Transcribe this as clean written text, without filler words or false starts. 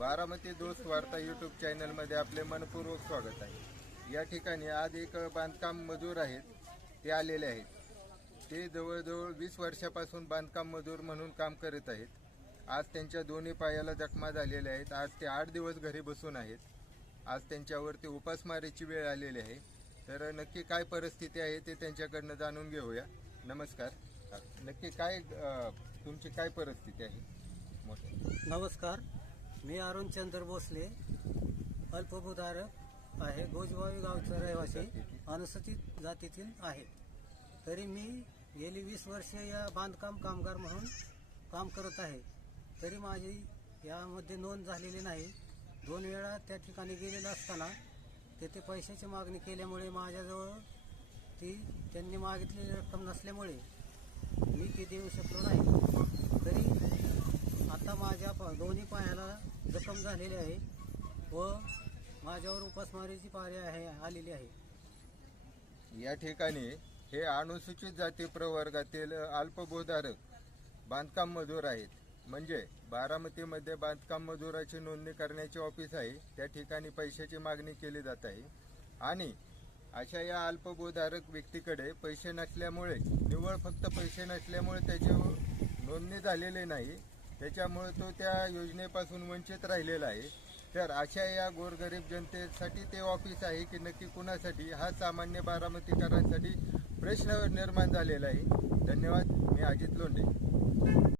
बारामती दोस्त वार्ता यूट्यूब चॅनलमध्ये आपले मनपूर्वक स्वागत आहे। या ठिकाणी आज एक बांधकाम मजूर आहेत, ते आलेले आहेत। ते जवळजवळ 20 वर्षापासून बांधकाम मजूर म्हणून काम करत आहेत। आज त्यांच्या दोन्ही पायाला जखमा झालेल्या आहेत। आज ते 8 दिवस घरी बसून आहेत। आज त्यांच्यावरती उपासमारीची वेळ आलेली आहे। तर नक्की काय परिस्थिती आहे ते त्यांच्याकडनं जाणून घेऊया। नमस्कार, नक्की काय तुमची काय परिस्थिती आहे? नमस्कार, मी अरुण चंद्र भोसले, अल्पभूधारक आहे, गोजबावी गावचा रहिवासी, अनुसूचित जातीतील आहे। तरी मी गेली 20 वर्षे या बांधकाम कामगार म्हणून काम करत आहे। तरी माझी यामध्ये नोंद झालेली नाही। 2 वेळा त्या ठिकाणी गेलेला असताना तेथे पैशाची मागणी केल्यामुळे माझ्याजवळ त्यांनी मागितलेली रक्कम नसल्यामुळे मी ती देऊ शकलो नाही। तरी आता माझ्या दोन्ही पायाला जखम झालेली आहे व माझ्यावर उपासमारीची पारी आलेली आहे। या ठिकाणी हे अनुसूचित जाती प्रवर्गातील अल्पभूधारक बांधकाम मजूर आहेत। म्हणजे बारामतीमध्ये बांधकाम मजुराची नोंदणी करण्याचे ऑफिस आहे, त्या ठिकाणी पैशाची मागणी केली जात आहे। आणि अशा या अल्पभूधारक व्यक्तीकडे पैसे नसल्यामुळे, निव्वळ फक्त पैसे नसल्यामुळे त्याची नोंदणी झालेली नाही, त्याच्यामुळे तो त्या योजनेपासून वंचित राहिलेला आहे। तर अशा या गोरगरीब जनतेसाठी ते ऑफिस आहे की नक्की कुणासाठी, हा सामान्य बारामतीकरांसाठी प्रश्न निर्माण झालेला आहे। धन्यवाद। मी अजित लोंढे।